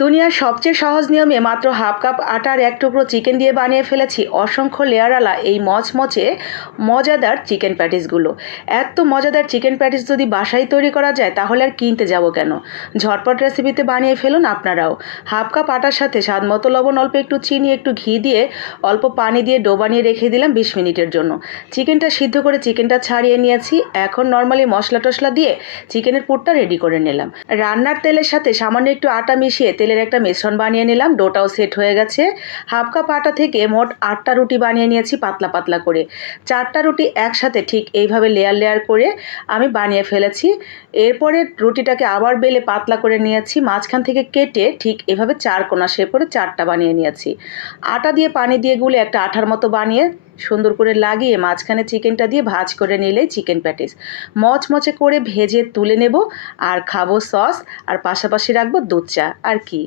দুনিয়ার সবচেয়ে সহজ নিয়মে মাত্র হাফ কাপ আটার এক টুকরো চিকেন দিয়ে বানিয়ে ফেলেছি। অসংখ্য লেয়ারওয়ালা এই মচমচে, মজাদার চিকেন প্যাটিসগুলো। এত মজাদার চিকেন প্যাটিস যদি বাসায় তৈরি করা যায়, তাহলে আর কিনতে যাব কেন? ঝটপট রেসিপিতে বানিয়ে ফেলুন আপনারাও। হাফ কাপ আটার সাথে স্বাদ মতো লবণ, অল্প একটু চিনি, একটু ঘি দিয়ে অল্প পানি দিয়ে ডো বানিয়ে রেখে দিলাম বিশ মিনিটের জন্য। চিকেনটা সিদ্ধ করে চিকেনটা ছাড়িয়ে নিয়েছি। এখন নর্মালি মশলা টশলা দিয়ে চিকেনের পুরটা রেডি করে নিলাম। রান্নার তেলের সাথে সামান্য একটু আটা মিশিয়ে তেলের একটা মিশ্রণ বানিয়ে নিলাম, ডোটাও সেট হয়ে গেছে। হাফ কাপ আটা থেকে মোট আটটা রুটি বানিয়ে নিয়েছি পাতলা পাতলা করে। চারটা রুটি একসাথে ঠিক এইভাবে লেয়ার লেয়ার করে আমি বানিয়ে ফেলেছি। এরপরে রুটিটাকে আবার বেলে পাতলা করে নিয়েছি, মাঝখান থেকে কেটে ঠিক এভাবে চার কোনা শেপ করে চারটা বানিয়ে নিয়েছি। আটা দিয়ে পানি দিয়ে গুলে একটা আঠার মতো বানিয়ে সুন্দর করে লাগিয়ে মাঝখানে চিকেনটা দিয়ে ভাজ করে নিলেই চিকেন প্যাটিস। মচমচে করে ভেজে তুলে নেব আর খাব সস আর পাশাপাশি রাখব দুধ চা। আর কি?